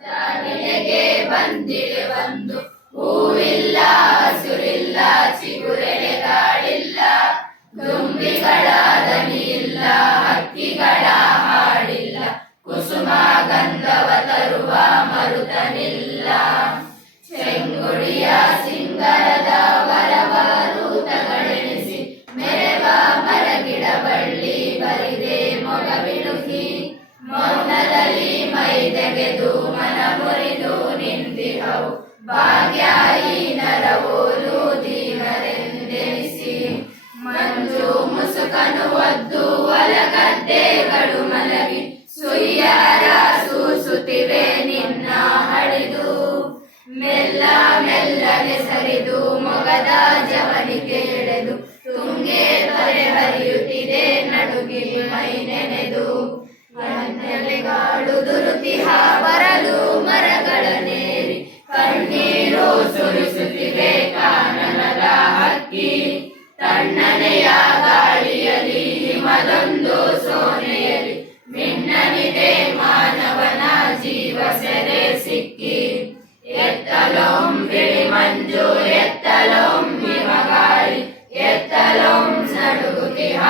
ದಾವಿನೆಗೆ ಬಂದಿದೆ ಒಂದು ಹೂವಿಲ್ಲ ಹಸುರಿಲ್ಲ ಚಿಗುರೆಳೆಗಾಡಿಲ್ಲ ದುಂಬಿಗಳ ದನಿಯಿಲ್ಲ ಹಕ್ಕಿಗಳ ಹಾಡಿಲ್ಲ ಕುಸುಮ ಗಂಧವ ತರುವ ಮರುತನಿಲ್ಲ ಚೆಂಗುಡಿಯ ಸಿಂಗರದ ವರವರೂತಗಳೆನಿಸಿ ಮೆರೆವ ಮರಗಿಡ ಬಳ್ಳಿ ಬರಿದೆ ಮೊಗವಿಣುಕಿ ಮೌನದಲ್ಲಿ ಮೈದೆಗೆದು ಮನ ಮುರಿದು ನಿಂತಿಹವು ಭಾಗ್ಯಾಯಿ ನರವೋಲು ದೀನರೆಂದೆನಿಸಿ ಮಂಜು ಮುಸುಕನು ಒದ್ದು ಹೊಲಗದ್ದೆಗಳು ಮಲಗಿ ಸುಯ್ಯಾರ ಸೂಸುತ್ತಿವೆ ನಿನ್ನ ಹಳಿದು ಮೆಲ್ಲ ಮೆಲ್ಲನೆ ಸರಿದು ಮೊಗದ ಜವನಿಗೆ ಎಳೆದು ತುಂಗೆ ತೊರೆ ಹರಿಯುತ್ತಿದೆ ನಡುಗಿ ಮೈ ನೆನೆದು ನೆಲೆಗಾಡು ದುರುತಿಹ ಬರಲು ಮರಗಳನ್ನೇರಿ ಕಣ್ಣೀರು ಸುರಿಸುತ್ತಿವೆ ಕಾನನದ ಹಕ್ಕಿ ತಣ್ಣನೆಯ ಗಾಳಿಯಲ್ಲಿ ಹಿಮದೊಂದು ಸೋನೆಯಲಿ ಮಿನ್ನನಿದೆ ಮಾನವನ ಜೀವ ಸೆರೆ ಸಿಕ್ಕಿ ಎತ್ತಲೋಂ ಬಿಳಿ ಮಂಜು ಎತ್ತಲೋಂ ಹಿಮಗಾಳಿ ಎತ್ತಲೋಂ ನಡುಗುತ್ತಿಹ